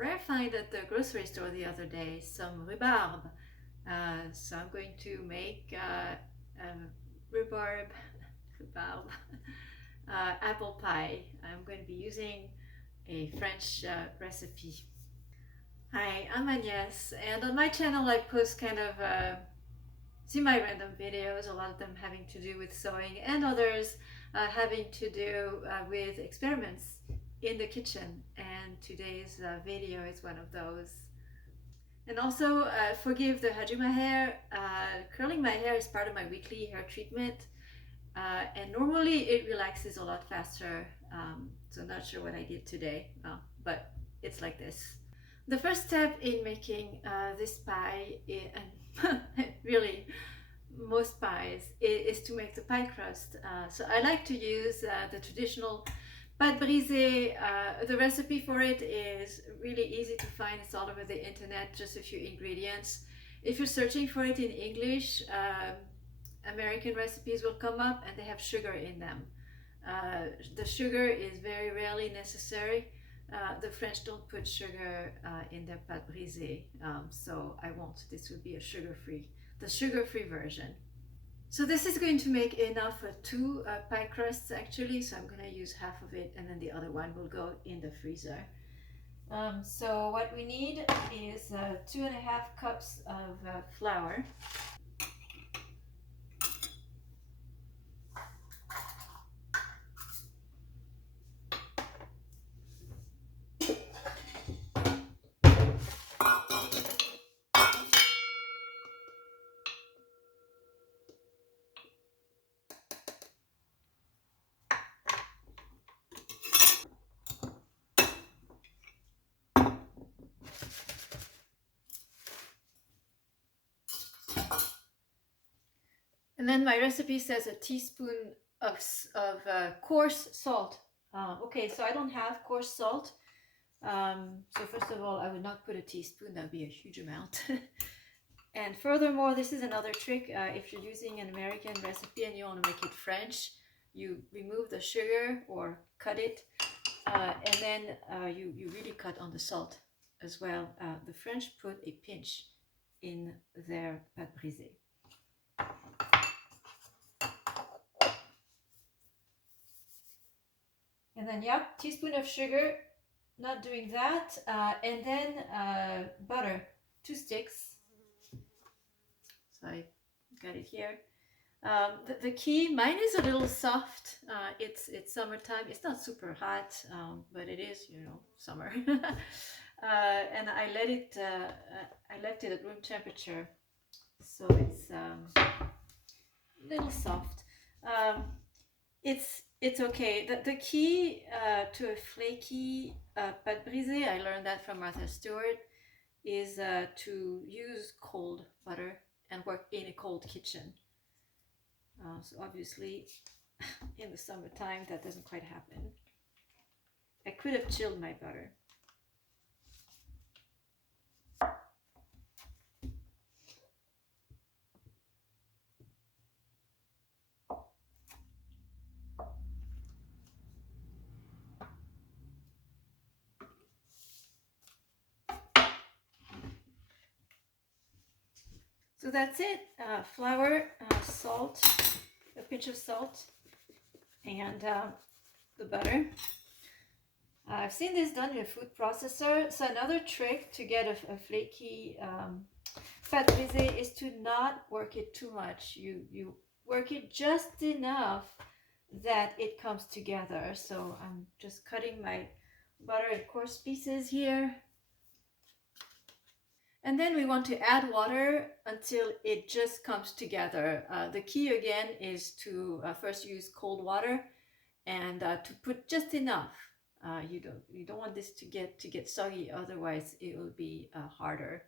rare find at the grocery store the other day, some rhubarb. So I'm going to make rhubarb, rhubarb apple pie. I'm going to be using a French recipe. Hi, I'm Agnès, and on my channel I post kind of semi-random videos, a lot of them having to do with sewing and others having to do with experiments in the kitchen, and today's video is one of those. And also forgive the hajju my hair. Curling my hair is part of my weekly hair treatment, and normally it relaxes a lot faster, so I'm not sure what I did today, but it's like this. The first step in making this pie, and really most pies, is to make the pie crust. So I like to use the traditional pate brisee. The recipe for it is really easy to find. It's all over the internet, just a few ingredients. If you're searching for it in English, American recipes will come up and they have sugar in them. The sugar is very rarely necessary. The French don't put sugar in their pate brisee, so I won't. This would be the sugar-free version. So this is going to make enough for 2 pie crusts actually, so I'm going to use half of it and then the other one will go in the freezer. So what we need is 2.5 cups of flour. And then my recipe says a teaspoon of coarse salt. Okay, so I don't have coarse salt. So first of all, I would not put a teaspoon, that would be a huge amount. And furthermore, this is another trick. If you're using an American recipe and you want to make it French, you remove the sugar or cut it, and then you really cut on the salt as well. The French put a pinch in their pate brisee. And then, yeah, teaspoon of sugar, not doing that, and then butter, 2 sticks. So I got it here. The key, mine is a little soft. It's summertime. It's not super hot, but it is, you know, summer. And I left it at room temperature, so it's a little soft. It's okay. The key to a flaky pate brisee, I learned that from Martha Stewart, is to use cold butter and work in a cold kitchen. So obviously, in the summertime, that doesn't quite happen. I could have chilled my butter. So that's it. Flour, salt, a pinch of salt, and the butter. I've seen this done in a food processor. So another trick to get a flaky pate brisee is to not work it too much. You work it just enough that it comes together. So I'm just cutting my butter in coarse pieces here. And then we want to add water until it just comes together. The key again is to first use cold water and to put just enough. You don't want this to get soggy, otherwise it will be harder,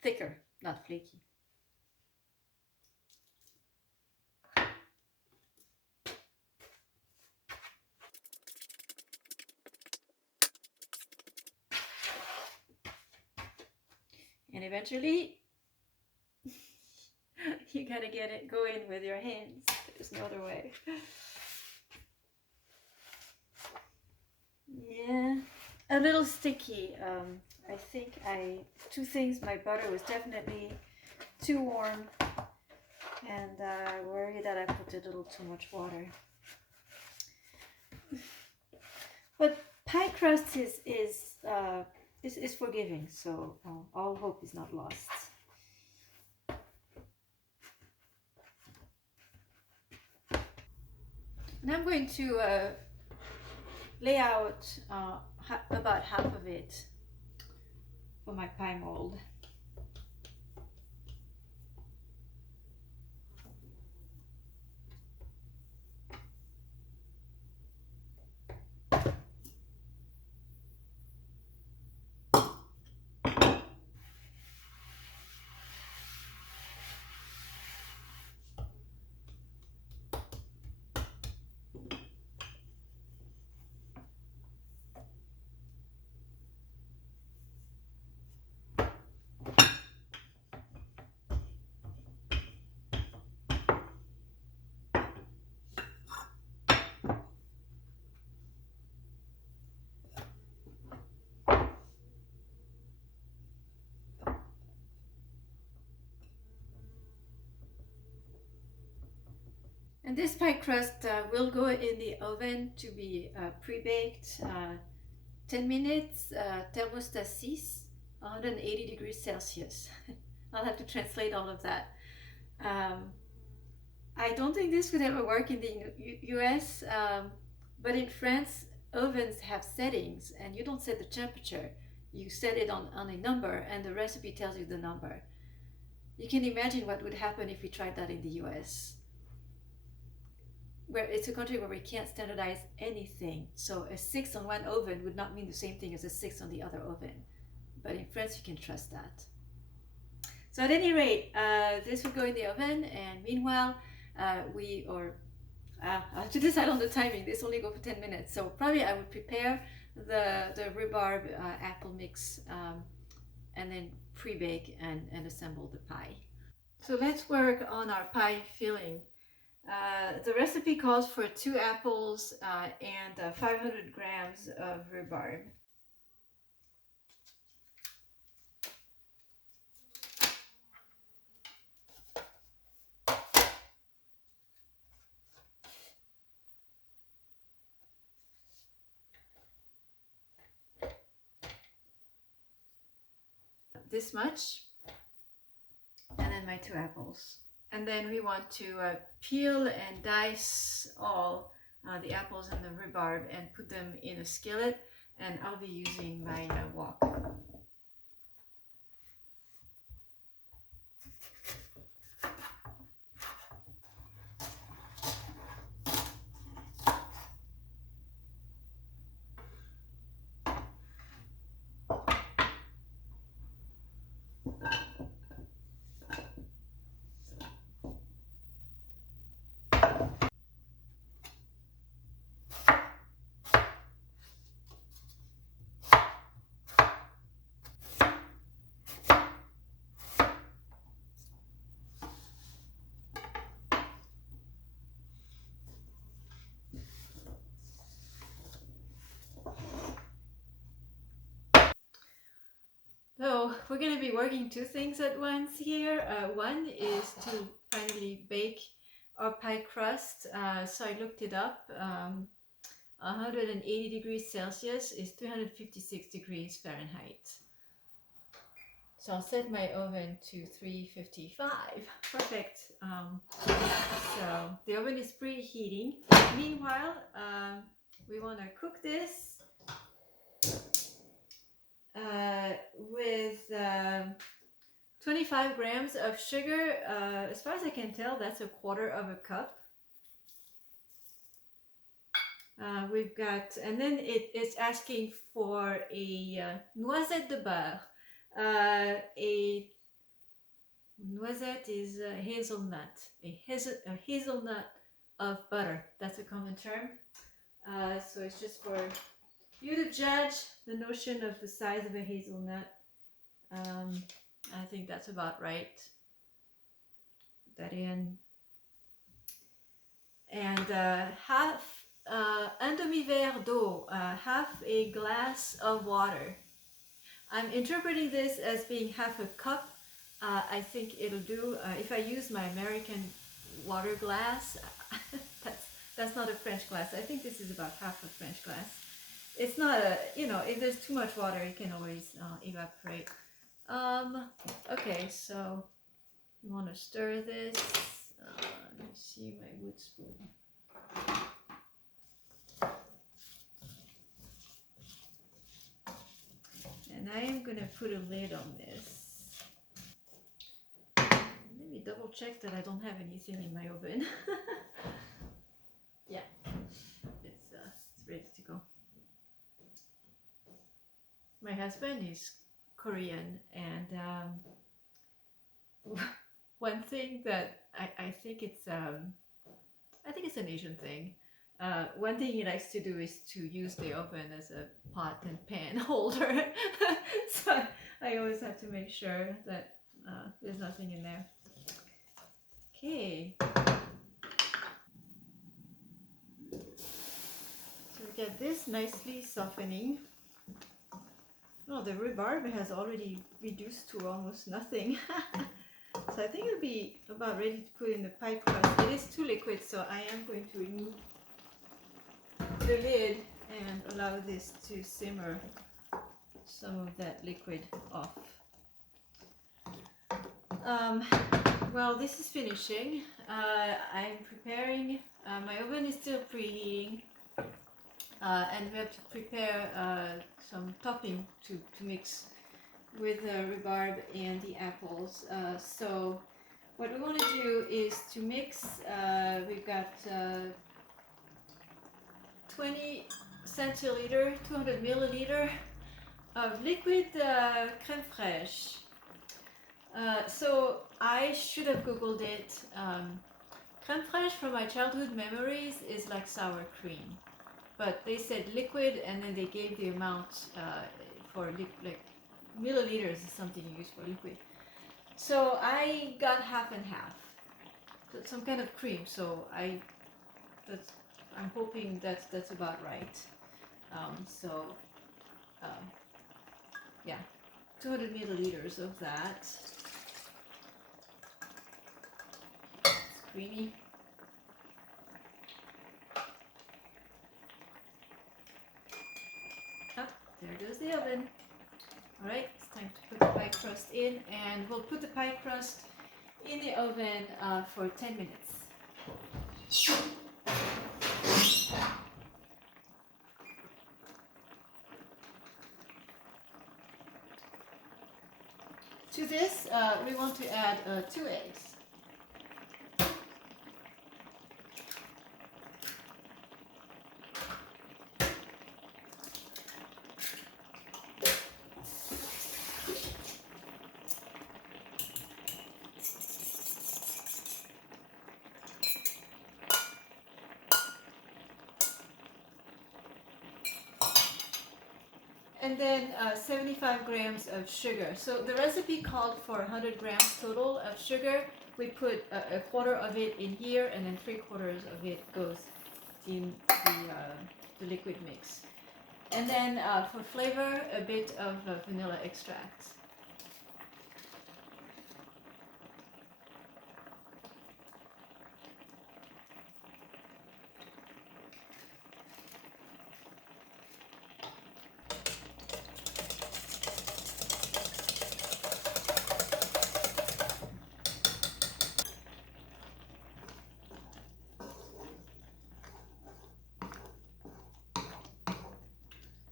thicker, not flaky. And eventually, you gotta get it go in with your hands. There's no other way. Yeah, a little sticky. I think two things. My butter was definitely too warm, and I worry that I put a little too much water. But pie crust is forgiving, so all hope is not lost. And I'm going to lay out about half of it for my pie mold. And this pie crust will go in the oven to be pre-baked 10 minutes, thermostat 6, 180 degrees Celsius. I'll have to translate all of that. I don't think this would ever work in the US, but in France, ovens have settings and you don't set the temperature. You set it on a number and the recipe tells you the number. You can imagine what would happen if we tried that in the US, where it's a country where we can't standardize anything. So a 6 on one oven would not mean the same thing as a 6 on the other oven. But in France, you can trust that. So at any rate, this will go in the oven, and meanwhile, I have to decide on the timing. This only go for 10 minutes. So probably I would prepare the rhubarb apple mix and then pre-bake and assemble the pie. So let's work on our pie filling. The recipe calls for 2 apples and 500 grams of rhubarb. This much, and then my 2 apples. And then we want to peel and dice all the apples and the rhubarb and put them in a skillet, and I'll be using my wok. So we're going to be working 2 things at once here. One is to finally bake our pie crust. So I looked it up. 180 degrees Celsius is 356 degrees Fahrenheit. So I'll set my oven to 355. Perfect. So the oven is preheating. Meanwhile, we want to cook this with 25 grams of sugar. As far as I can tell, that's a quarter of a cup. We've got, and then it's asking for a noisette de beurre. A noisette is a hazelnut, a hazelnut of butter. That's a common term. So it's just for you to judge the notion of the size of a hazelnut. I think that's about right. Put that in. And half un demi-verre d'eau, half a glass of water. I'm interpreting this as being half a cup. I think it'll do. If I use my American water glass, that's not a French glass. I think this is about half a French glass. It's not a, you know, if there's too much water, it can always evaporate. Okay, so you want to stir this. Let me see my wood spoon. And I am going to put a lid on this. Let me double check that I don't have anything in my oven. Yeah, it's ready to go. My husband is Korean, and one thing that I think it's an Asian thing. One thing he likes to do is to use the oven as a pot and pan holder. So I always have to make sure that there's nothing in there. Okay. So we get this nicely softening. Oh, the rhubarb has already reduced to almost nothing. So I think it'll be about ready to put in the pie crust. It is too liquid, so I am going to remove the lid and allow this to simmer some of that liquid off. Well, this is finishing. I'm preparing, my oven is still preheating, and we have to prepare some topping to mix with the rhubarb and the apples. So what we want to do is to mix, we've got 20 centiliter, 200 milliliter of liquid crème fraîche. So I should have googled it. Crème fraîche from my childhood memories is like sour cream, but they said liquid and then they gave the amount for like milliliters is something you use for liquid. So I got half and half, so some kind of cream. So I'm hoping that's about right. Yeah, 200 milliliters of that. It's creamy. Oh, there goes the oven. All right, it's time to put the pie crust in, and we'll put the pie crust in the oven for 10 minutes. To this, we want to add 2 eggs. And then 75 grams of sugar. So the recipe called for 100 grams total of sugar. We put a quarter of it in here, and then 3/4 of it goes in the liquid mix. And then for flavor, a bit of vanilla extract.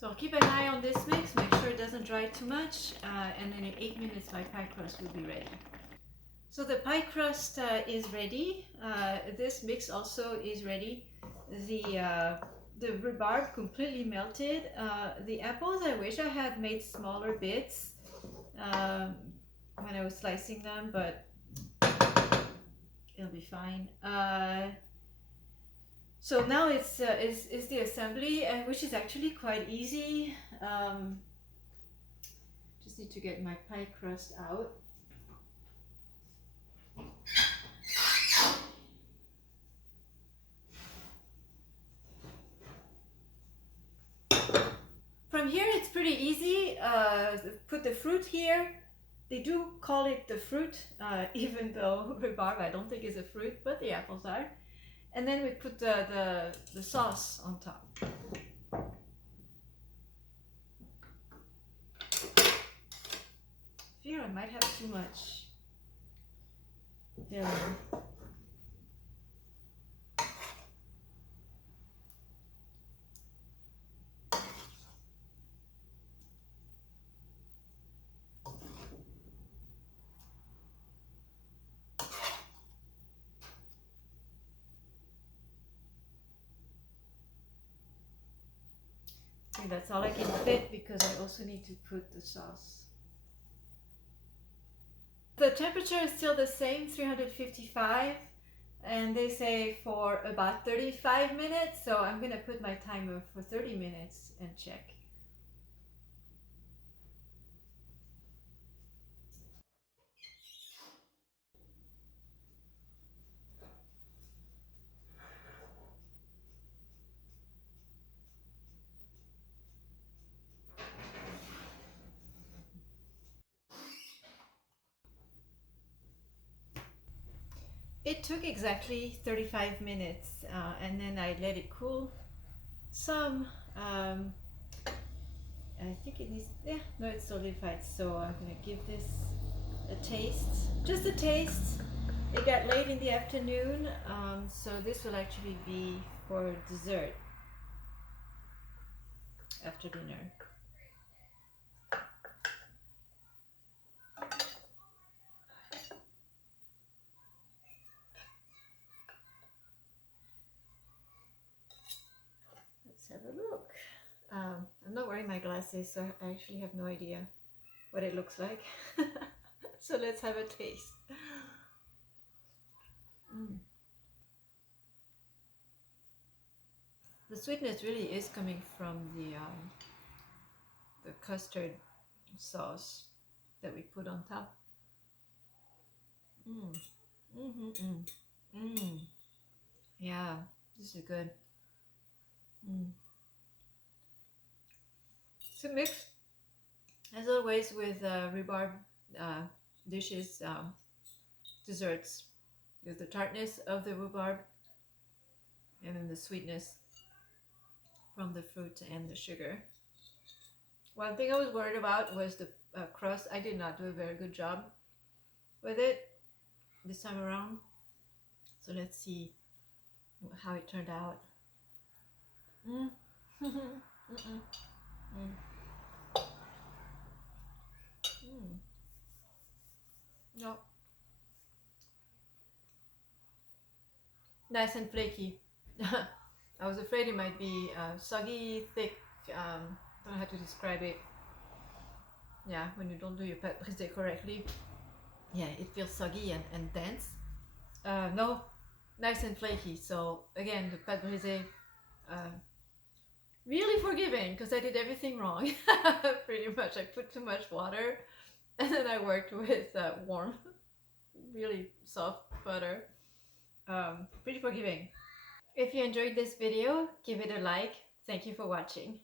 So keep an eye on this mix, make sure it doesn't dry too much, and then in 8 minutes my pie crust will be ready. So the pie crust is ready. This mix also is ready. The rhubarb completely melted. The apples, I wish I had made smaller bits when I was slicing them, but it'll be fine. So now it's the assembly, which is actually quite easy. Just need to get my pie crust out. here it's pretty easy. Put the fruit here. They do call it the fruit, even though rhubarb I don't think is a fruit, but the apples are. And then we put the sauce on top. Fear I might have too much. There we go. Okay, that's all I can fit because I also need to put the sauce. The temperature is still the same, 355, and they say for about 35 minutes, so I'm gonna put my timer for 30 minutes and check. It took exactly 35 minutes, and then I let it cool some. I think it needs, yeah, no, it's solidified, so I'm gonna give this a taste, just a taste. It got late in the afternoon, so this will actually be for dessert after dinner. Let's have a look. I'm not wearing my glasses, so I actually have no idea what it looks like. So let's have a taste. The sweetness really is coming from the custard sauce that we put on top. Yeah, this is good. So mix, as always with rhubarb dishes, desserts. There's the tartness of the rhubarb and then the sweetness from the fruit and the sugar. One thing I was worried about was the crust. I did not do a very good job with it this time around. So let's see how it turned out. No. Nice and flaky. I was afraid it might be soggy, thick. Don't know how to describe it. Yeah, when you don't do your pâte brisée correctly, yeah, it feels soggy and dense. No, nice and flaky. So again, the pâte brisée, really forgiving because I did everything wrong. Pretty much, I put too much water, and then I worked with warm, really soft butter. Pretty forgiving. If you enjoyed this video, give it a like. Thank you for watching.